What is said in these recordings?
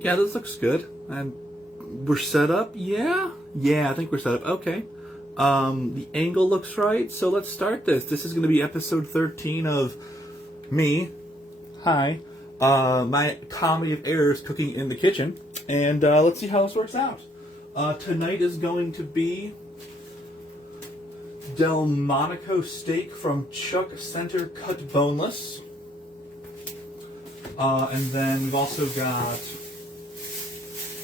Yeah, this looks good. And we're set up? Yeah? Yeah, I think we're set up. Okay. The angle looks right, so let's start this. This is going to be episode 13 of me. Hi. My comedy of errors cooking in the kitchen. And let's see how this works out. Tonight is going to be Delmonico steak from Chuck Center Cut Boneless. And then we've also got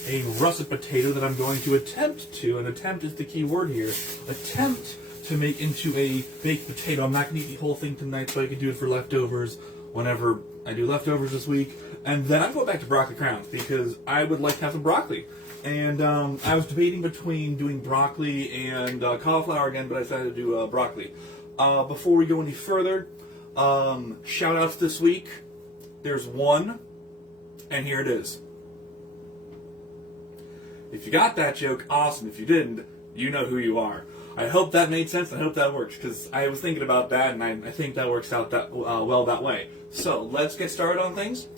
a russet potato that I'm going to and attempt is the key word here, attempt to make into a baked potato. I'm not going to eat the whole thing tonight, so I can do it for leftovers whenever I do leftovers this week. And then I'm going back to broccoli crowns because I would like to have some broccoli. And I was debating between doing broccoli and cauliflower again, but I decided to do broccoli. Before we go any further, shout outs this week. There's one, and here it is. If you got that joke, awesome. If you didn't, you know who you are. I hope that made sense. I hope that works, because I was thinking about that, and I think that works out that well that way. So, let's get started on things.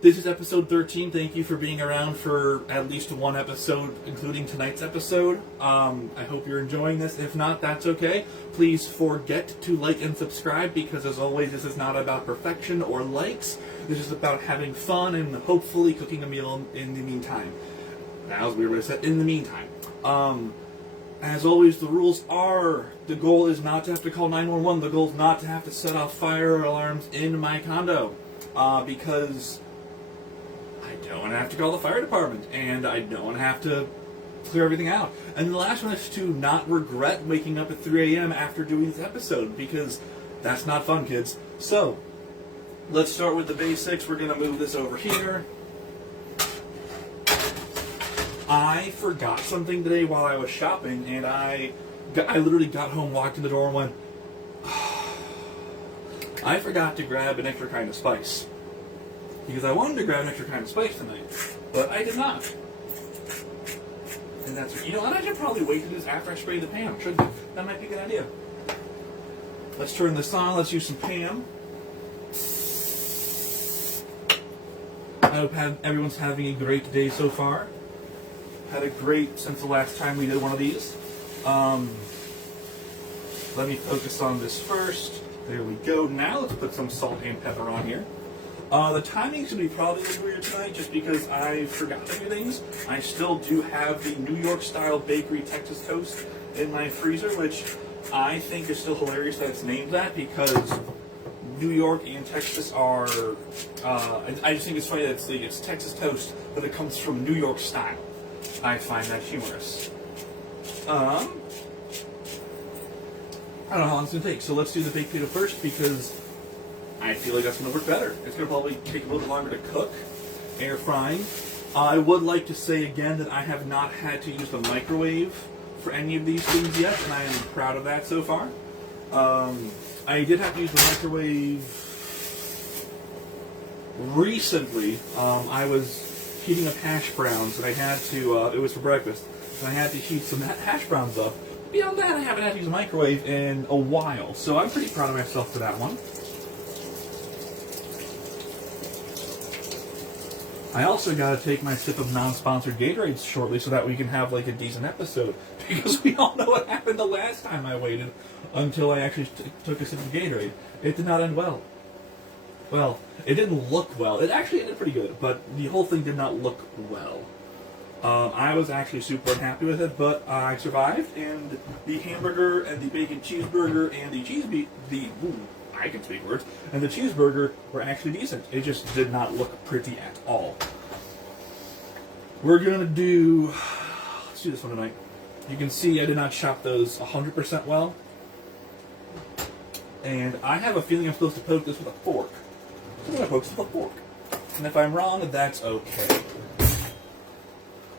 This is episode 13. Thank you for being around for at least one episode, including tonight's episode. I hope you're enjoying this. If not, that's okay. Please forget to like and subscribe, because as always, this is not about perfection or likes. This is about having fun and hopefully cooking a meal in the meantime. That was a weird way to say it. In the meantime. As always, the rules are, the goal is not to have to call 911. The goal is not to have to set off fire alarms in my condo. Because I don't want to have to call the fire department, and I don't want to have to clear everything out. And the last one is to not regret waking up at 3 a.m. after doing this episode, because that's not fun, kids. So, let's start with the basics. We're going to move this over here. I forgot something today while I was shopping, and I literally got home, walked in the door, and went, I forgot to grab an extra kind of spice. Because I wanted to grab an extra kind of spice tonight, but I did not. And that's, you know what, I should probably wait to do this after I spray the pan, shouldn't I? That might be a good idea. Let's turn this on, let's use some Pam. I hope everyone's having a great day so far. Had a great since the last time we did one of these. Let me focus on this first. There we go. Now let's put some salt and pepper on here. The timing's going to be probably a little weird tonight just because I forgot a few things. I still do have the New York style bakery Texas toast in my freezer, which I think is still hilarious that it's named that, because New York and Texas are, I just think it's funny that it's Texas toast, but it comes from New York style. I find that humorous. I don't know how long it's going to take, so let's do the baked potato first, because I feel like that's going to work better. It's going to probably take a little bit longer to cook. Air frying. I would like to say again that I have not had to use the microwave for any of these things yet, and I am proud of that so far. I did have to use the microwave recently. I was heating up hash browns, and I had to, it was for breakfast, and I had to heat some hash browns up. Beyond that, I haven't had to use a microwave in a while, so I'm pretty proud of myself for that one. I also got to take my sip of non-sponsored Gatorades shortly so that we can have like a decent episode, because we all know what happened the last time I waited until I actually took a sip of Gatorade. It did not end well. Well, it didn't look well. It actually ended pretty good, but the whole thing did not look well. I was actually super unhappy with it, but I survived, and the hamburger and the bacon cheeseburger and I can speak words, and the cheeseburger were actually decent. It just did not look pretty at all. We're gonna do, let's do this one tonight. You can see I did not chop those 100% well, and I have a feeling I'm supposed to poke this with a fork. I'm gonna poke this with a fork, and if I'm wrong, that's okay.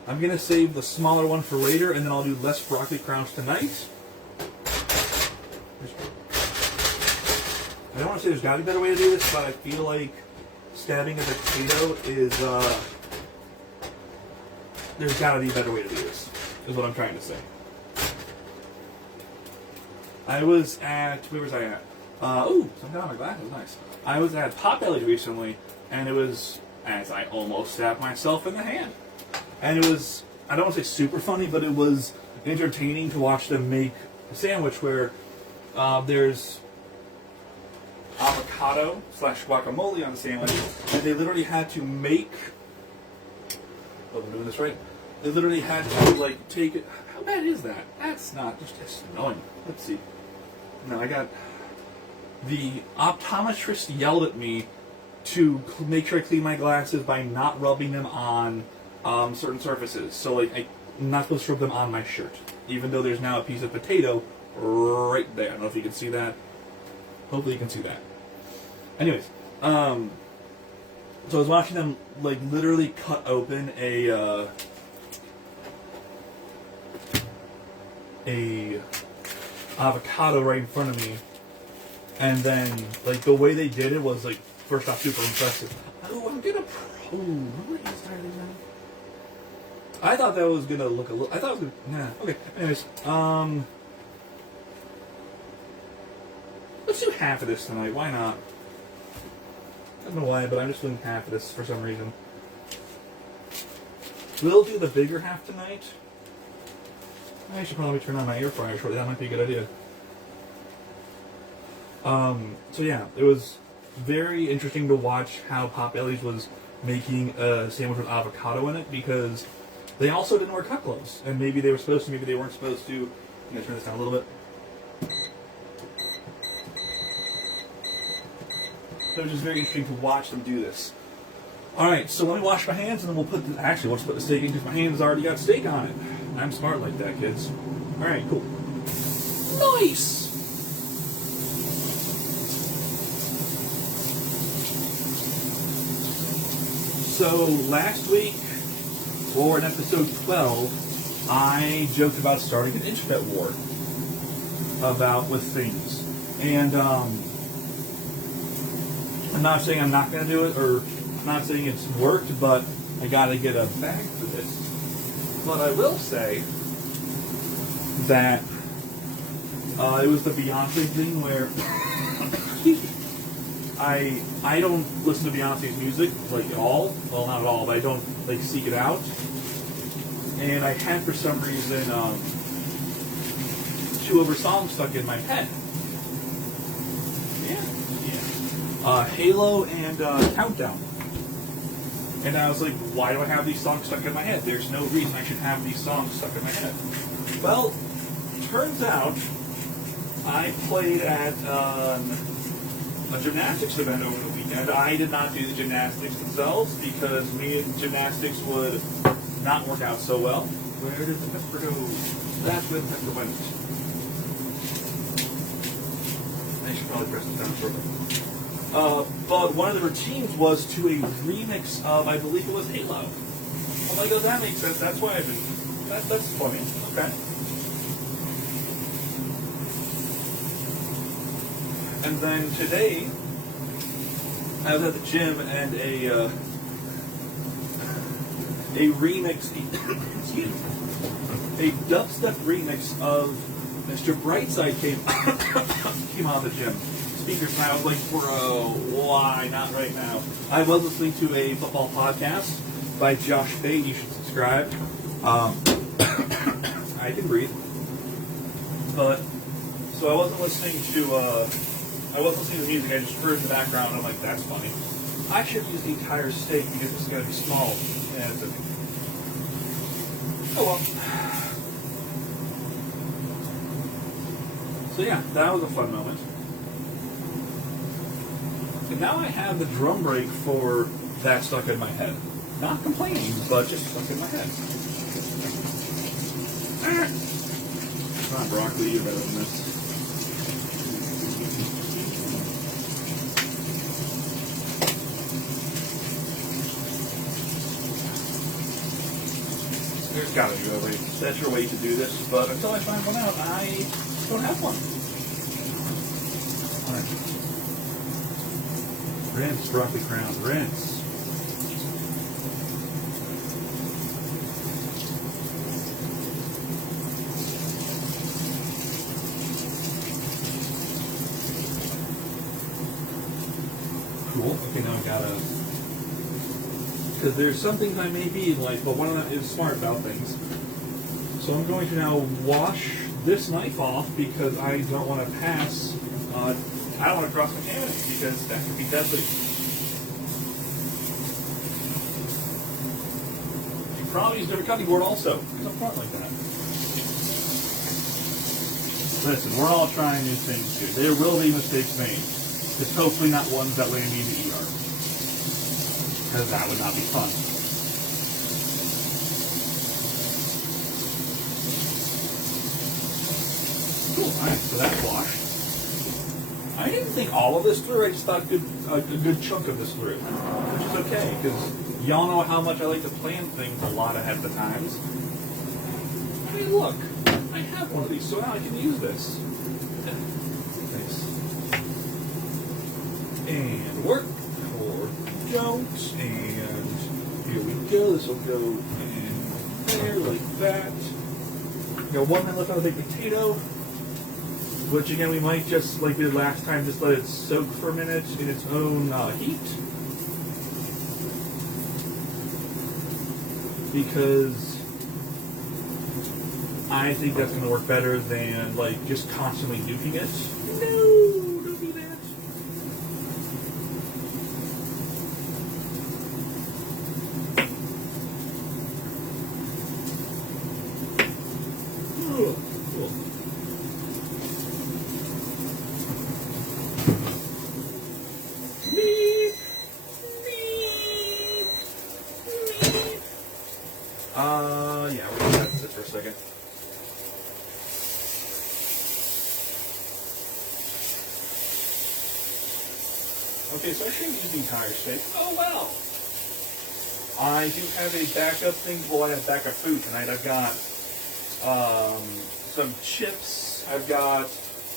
I'm gonna save the smaller one for later, and then I'll do less broccoli crowns tonight. I don't want to say there's got to be a better way to do this, but I feel like stabbing a potato is, there's got to be a better way to do this, is what I'm trying to say. I was at, where was I at? Something on my glasses, nice. I was at Potbelly recently, and it was as I almost stabbed myself in the hand. And it was, I don't want to say super funny, but it was entertaining to watch them make a sandwich where there's avocado / guacamole on the sandwich, and they literally had to make, I'm doing this right, they literally had to like take it, how bad is that? That's not, just annoying. Let's see. No, I got, the optometrist yelled at me to make sure I clean my glasses by not rubbing them on certain surfaces. So like, I'm not supposed to rub them on my shirt, even though there's now a piece of potato right there. I don't know if you can see that. Hopefully you can see that. Anyways, so I was watching them like literally cut open a avocado right in front of me, and then like the way they did it was like first off super impressive. Oh, I'm gonna. Oh, what is that again? I thought that was gonna look a little. I thought it was gonna. Nah. Okay. Anyways, let's do half of this tonight. Why not? I don't know why, but I'm just doing half of this for some reason. We'll do the bigger half tonight. I should probably turn on my air fryer shortly. That might be a good idea. So yeah, it was very interesting to watch how Potbelly's was making a sandwich with avocado in it, because they also didn't wear cut gloves. And maybe they were supposed to, maybe they weren't supposed to. I'm going to turn this down a little bit. So it was just very interesting to watch them do this. Alright, so let me wash my hands and then we'll put the, actually, we'll just put the steak in because my hands already got steak on it. I'm smart like that, kids. Alright, cool. Nice! So, last week, or in episode 12, I joked about starting an internet war with things. And, I'm not saying I'm not going to do it, or I'm not saying it's worked, but I got to get a bag for this. But I will say that it was the Beyonce thing where I don't listen to Beyonce's music like at all. Well, not at all, but I don't like seek it out. And I had for some reason two of her songs stuck in my head. Halo and Countdown. And I was like, why do I have these songs stuck in my head? There's no reason I should have these songs stuck in my head. Well, turns out I played at a gymnastics event over the weekend. I did not do the gymnastics themselves because me and gymnastics would not work out so well. Where did the pepper go? That's where the pepper went. I should probably press this down shortly. But one of the routines was to a remix of, I believe it was Halo. I'm like, oh, that makes sense. That's why I've been. That's funny. Okay. And then today, I was at the gym and a remix, excuse me, a dubstep remix of Mr. Brightside came out of the gym. Speakers, and I was like, bro, why not right now? I was listening to a football podcast by Josh Fate. You should subscribe. I can breathe. But, so I wasn't listening to music. I just heard in the background, and I'm like, that's funny. I should use the entire steak because it's going to be small. Yeah, it's okay. Oh well. So yeah, that was a fun moment. And now I have the drum break for that stuck in my head. Not complaining, but just stuck in my head. Come on, broccoli, you're better than this. There's gotta be a way, better way to do this, but until I find one out, I don't have one. Alright. Rinse, broccoli crowns, rinse. Cool. Okay, now I gotta because there's some things I may be in life, but one of them is smart about things. So I'm going to now wash this knife off because I don't want to pass. I don't want to cross contaminate because that could be deadly. You probably use a different cutting board also because I'm front like that. Listen, we're all trying new things here. There will be mistakes made. Just hopefully not ones that land me in the ER. Because that would not be fun. Cool, alright, so that's washed. I didn't think all of this through, I just thought a good chunk of this through. Which is okay, because y'all know how much I like to plan things a lot ahead of the times. I mean, look. I have one of these, so now I can use this. Nice. And work, or don't, and here we go. This will go in there like that. Got one minute left on the baked potato, which again we might just, like we did last time, just let it soak for a minute in its own heat. Because I think that's going to work better than, like, just constantly nuking it. No, don't do that. Cool. Beep. Beep. Beep. Yeah, we're going to have to sit for a second. Okay, so I shouldn't use the entire steak. Oh, well. I do have a backup thing. Well, I have backup food tonight. I've got some chips. I've got,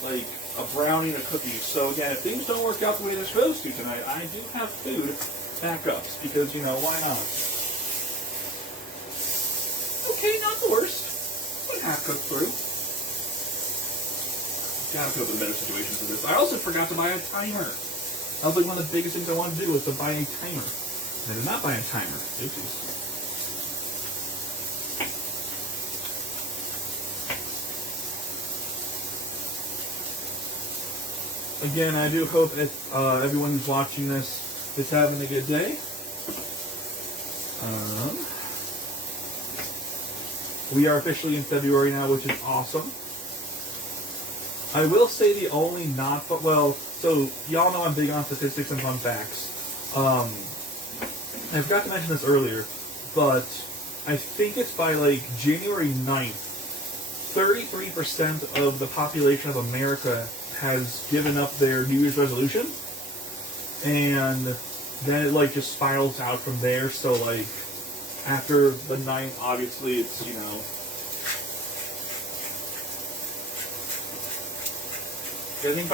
like, a brownie and a cookie. So, again, if things don't work out the way they're supposed to tonight, I do have food backups. Because, you know, why not? Okay, not the worst. But half cooked through. Gotta cope with better situations for this. I also forgot to buy a timer. That was like one of the biggest things I wanted to do was to buy a timer. And I did not buy a timer. Oopsies. Again, I do hope that everyone who's watching this is having a good day. We are officially in February now, which is awesome. I will say the only so y'all know I'm big on statistics and fun facts. I forgot to mention this earlier, but I think it's by like January 9th, 33% of the population of America has given up their New Year's resolution, and then it like just spirals out from there. So like after the 9th, obviously it's, you know, I think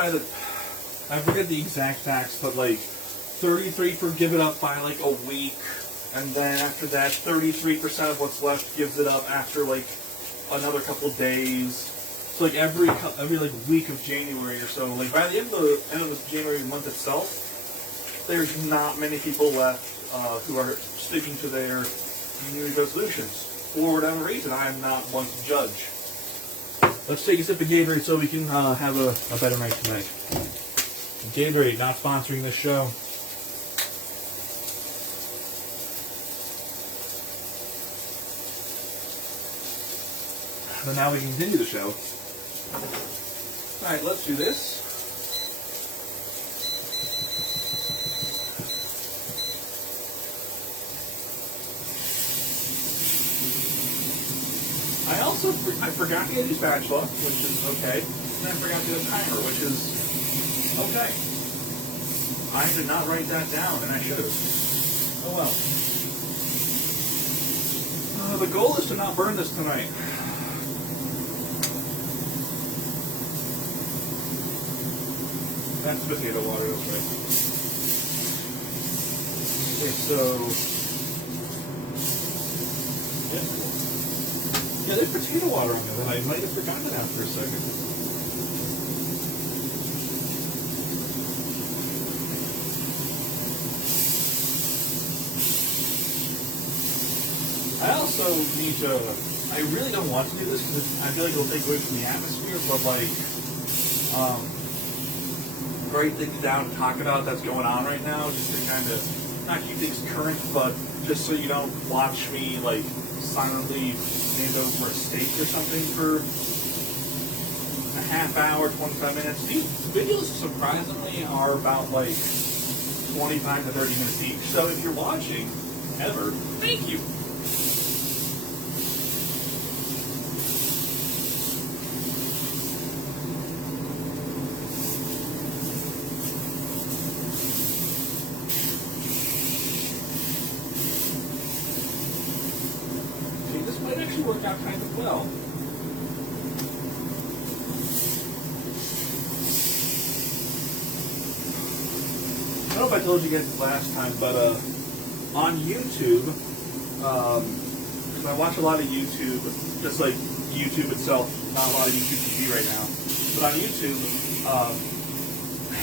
I forget the exact facts, but like 33 give it up by like a week, and then after that 33% of what's left gives it up after like another couple days. So like every like week of January or so, like by the end of the January month itself, there's not many people left who are sticking to their New Year's resolutions. For whatever reason, I am not one to judge. Let's take a sip of Gatorade so we can have a better night tonight. Gatorade, not sponsoring this show. But now we can continue the show. Alright, let's do this. I forgot to get a spatula, which is okay. And I forgot to get a timer, which is okay. I did not write that down, and I should have. Oh well. The goal is to not burn this tonight. That's potato water, that's right. Okay, so... Yeah, there's potato water on there that I might have forgotten that for a second. I also need to. I really don't want to do this because I feel like it'll take away from the atmosphere. But like, write things down, and talk about that's going on right now, just to kind of not keep things current, but just so you don't watch me like silently stand over a steak or something for a half hour, 25 minutes. These videos surprisingly are about like 25 to 30 minutes each. So if you're watching ever, thank you. Might actually work out kind of well. I don't know if I told you guys this last time, but on YouTube, because I watch a lot of YouTube, just like YouTube itself, not a lot of YouTube TV right now, but on YouTube,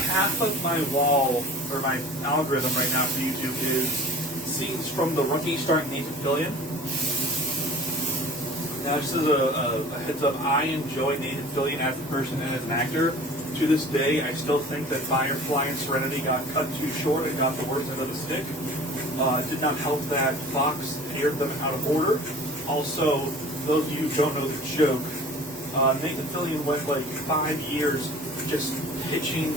half of my wall, or my algorithm right now for YouTube is scenes from The Rookie starring Nathan Fillion. Now, just as a heads up, I enjoy Nathan Fillion as a person and as an actor. To this day, I still think that Firefly and Serenity got cut too short and got the worst end of the stick. It did not help that Fox aired them out of order. Also, those of you who don't know the joke, Nathan Fillion went like 5 years just pitching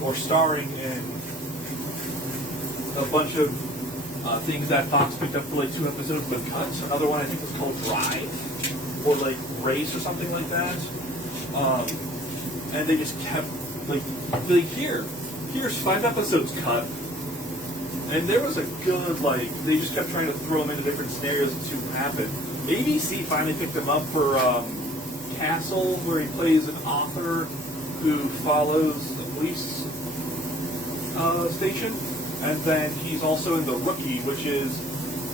or starring in a bunch of things that Fox picked up for like 2 episodes but cut. Another one I think was called Drive or like Race or something like that. And they just kept like here's 5 episodes cut. And there was a good they just kept trying to throw them into different scenarios and see what happened. ABC finally picked him up for Castle, where he plays an author who follows the police station. And then he's also in The Rookie, which is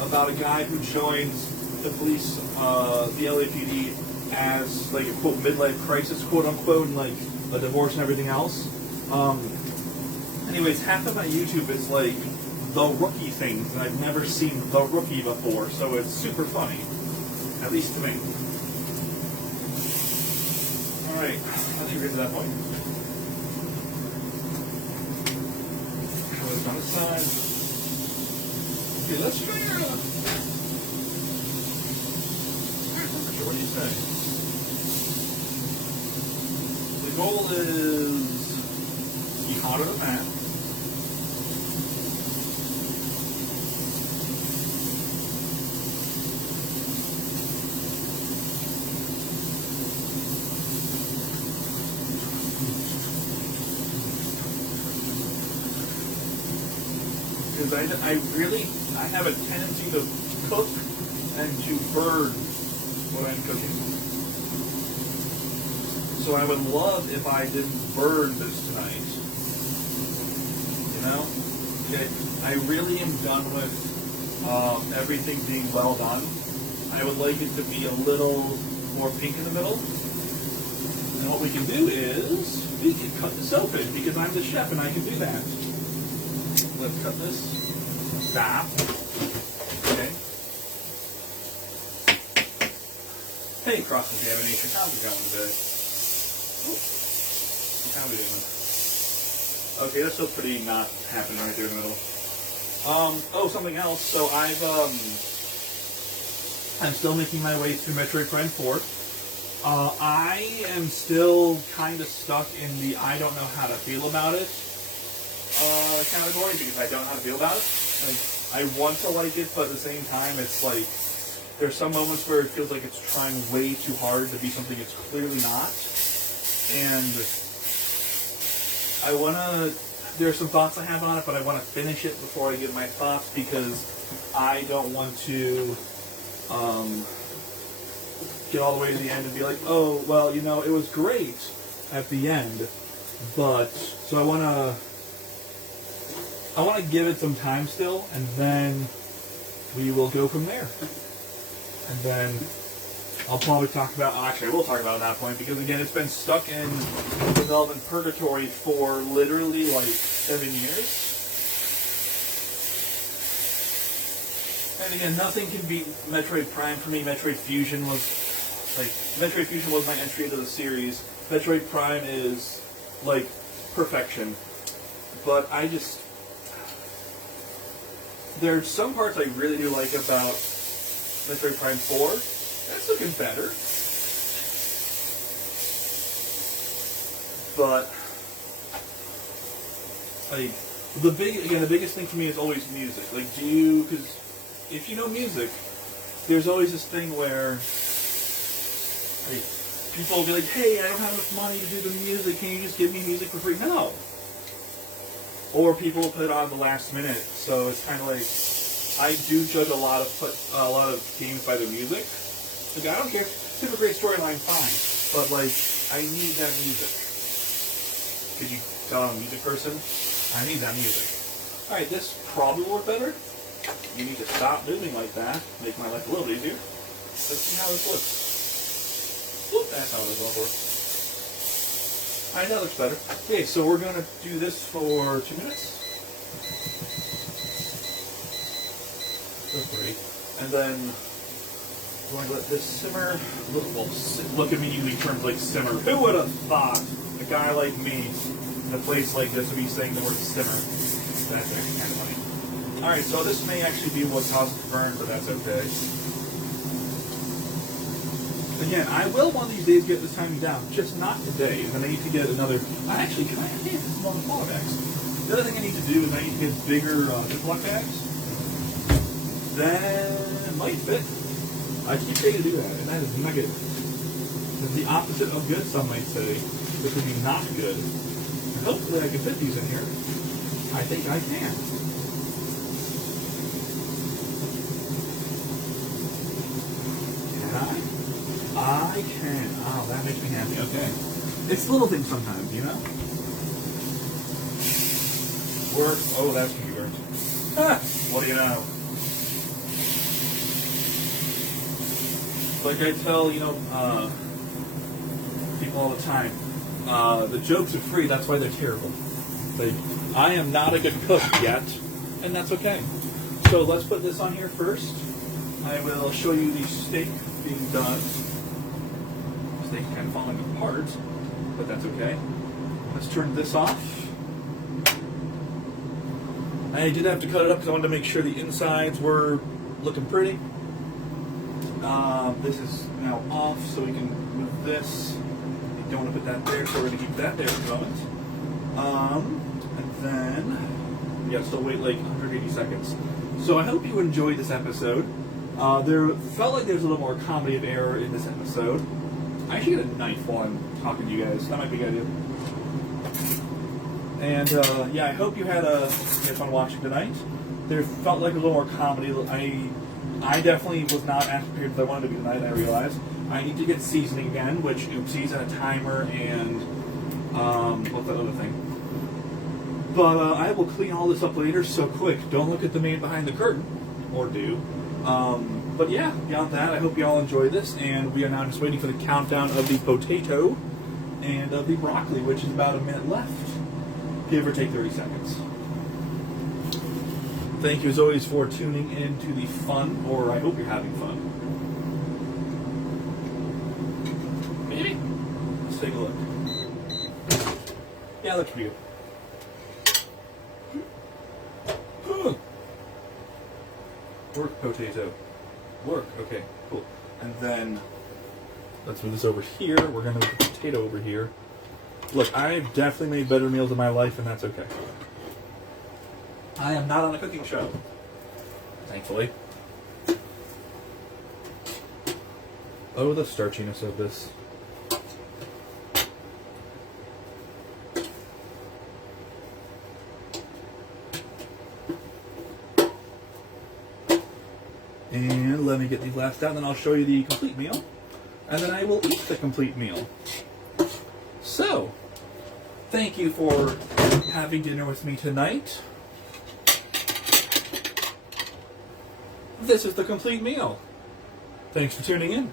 about a guy who joins the police, the LAPD, as like a quote midlife crisis, quote unquote, and like a divorce and everything else. Anyways, half of my YouTube is like The Rookie things, and I've never seen The Rookie before, so it's super funny, at least to me. All right, I think we're getting to that point. On the side. Okay, let's try your temperature. What do you say? The goal is be hotter than that. Because I have a tendency to cook and to burn what I'm cooking. So I would love if I didn't burn this tonight. You know? Okay. I really am done with everything being well done. I would like it to be a little more pink in the middle. And what we can do is we can cut this open because I'm the chef and I can do that. Let's cut this. Stop. Okay. Hey, cross-contamination. How's it going today? How are we doing? Okay, that's still pretty not happening right there in the middle. Something else. So I'm still making my way through Metroid Prime 4. I am still kind of stuck in the I don't know how to feel about it category because I don't know how to feel about it. Like, I want to like it, but at the same time, it's like there's some moments where it feels like it's trying way too hard to be something it's clearly not. And I want to. There's some thoughts I have on it, but I want to finish it before I give my thoughts because I don't want to get all the way to the end and be like, oh, well, you know, it was great at the end, but so I want to give it some time still, and then we will go from there. And then I'll probably talk about, actually I will talk about it at that point, because again, it's been stuck in development purgatory for literally like 7 years. And again, nothing can beat Metroid Prime for me. Metroid Fusion was my entry into the series. Metroid Prime is like perfection. But there's some parts I really do like about Metroid Prime 4. That's looking better. But like the biggest thing for me is always music. Like, because if you know music, there's always this thing where like, people will be like, "Hey, I don't have enough money to do the music. Can you just give me music for free?" No. Or people will put it on the last minute. So it's kind of like I do judge a lot of games by their music. Like, I don't care. If it's a great storyline, fine. But like, I need that music. Could you tell I'm a music person? I need that music. Alright, this probably will work better. You need to stop moving like that. Make my life a little bit easier. Let's see how this looks. Whoop, that's how this all works. Alright, that looks better. Okay, so we're going to do this for 2 minutes. Or 3. And then we're going to let this simmer. Look at me using terms like simmer. Who would have thought a guy like me in a place like this would be saying the word simmer? That's actually kind of funny. Alright, so this may actually be what causes the burn, but that's okay. Again, I will one of these days get this timing down, just not today. And then I need to get another. Can I have smaller bags? The other thing I need to do is I need to get bigger Ziploc bags. That might fit. I keep saying to do that, and that is not good. It's the opposite of good, some might say. This would be not good. And hopefully I can fit these in here. I think I can. Can I? I can. Oh, that makes me happy. Okay. It's little things sometimes, you know? Work. Oh, that's going to be burnt. Ah, what do you know? Like I tell, people all the time, the jokes are free, that's why they're terrible. Like, I am not a good cook yet, and that's okay. So let's put this on here first. I will show you the steak being done. Steak kind of falling apart, but that's okay. Let's turn this off. I did have to cut it up because I wanted to make sure the insides were looking pretty. This is now off, so we can move this. You don't want to put that there, so we're going to keep that there for the moment. And then we got to still wait like 180 seconds. So I hope you enjoyed this episode. There felt like there's a little more comedy of error in this episode. I should get a knife while I'm talking to you guys. That might be a good idea. And yeah, I hope you had fun watching tonight. There felt like a little more comedy. I definitely was not as prepared as I wanted to be tonight, I realized. I need to get seasoning again, which oopsies, and a timer, and what's that other thing? But I will clean all this up later, so quick. Don't look at the man behind the curtain, or do. But yeah, beyond that, I hope you all enjoyed this, and we are now just waiting for the countdown of the potato and of the broccoli, which is about a minute left. Give or take 30 seconds. Thank you as always for tuning in to the fun, or I hope you're having fun. Maybe? Let's take a look. Yeah, looks pretty good. Work, potato. Work, okay, cool. And then, let's move this over here. We're going to move the potato over here. Look, I've definitely made better meals in my life, and that's okay. I am not on a cooking show, thankfully. Oh, the starchiness of this. And let me get these last out, and then I'll show you the complete meal. And then I will eat the complete meal. So, thank you for having dinner with me tonight. This is the complete meal. Thanks for tuning in.